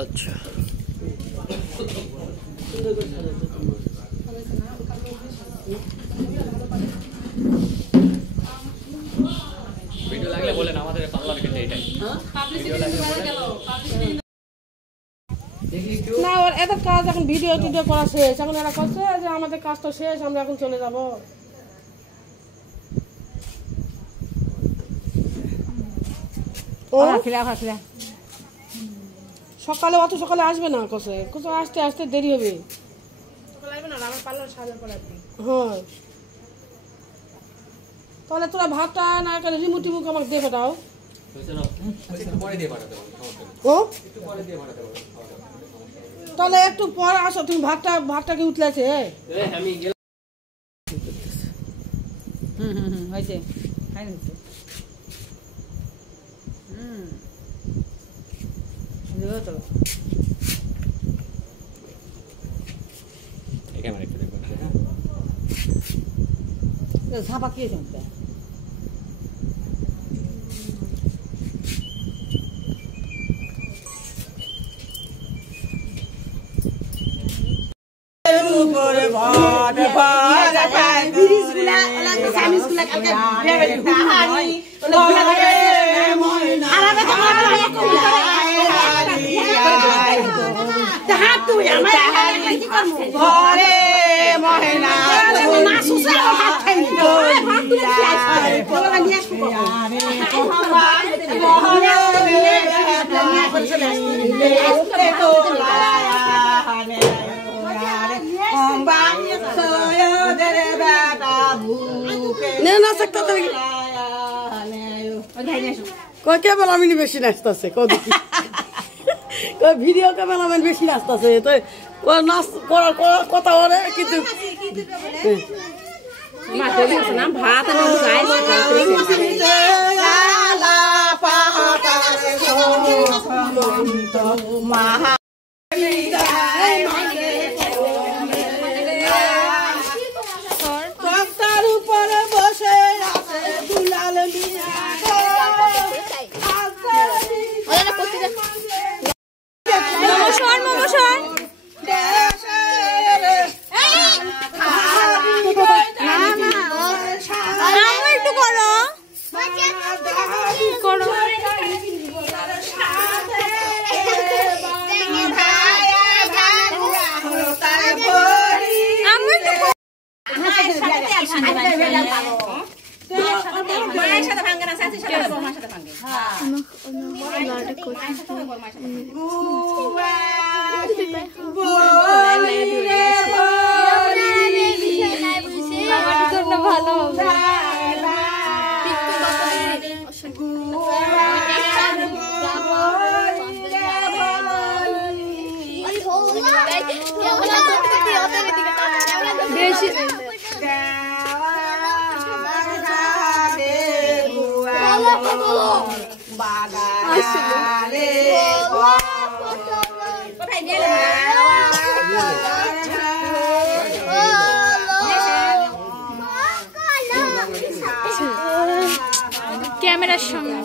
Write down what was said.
আচ্ছা ভিডিও লাগলে বলেন আমাদের বাংলা ভিডিও এটাই না ওর এত কাজ এখন ভিডিও টিডিও করা শেষ এখন এরা করছে যে আমাদের কাজ তো শেষ আমরা এখন চলে যাব সকালে অত সকালে আসবে না কসে কোথাও আসতে আসতে দেরি হবে হ্যাঁ তাহলে তোরা ভাতটা না এখানে রিমুট টিমুক আমাকে দিয়ে পাঠাও ও তাহলে একটু পর আসো তুমি ভাতটা কি উঠলেছে হয়েছে ঝাপা কি ক্যামেরাম্যান বেশি নাচতেছে ভিডিও ক্যামেরাম্যান বেশি নাচতেছে তো নাচ করার কথা বলে কিন্তু উপরে বসে আছে দুলাল ভালো বেশি ক্যামেরার সামনে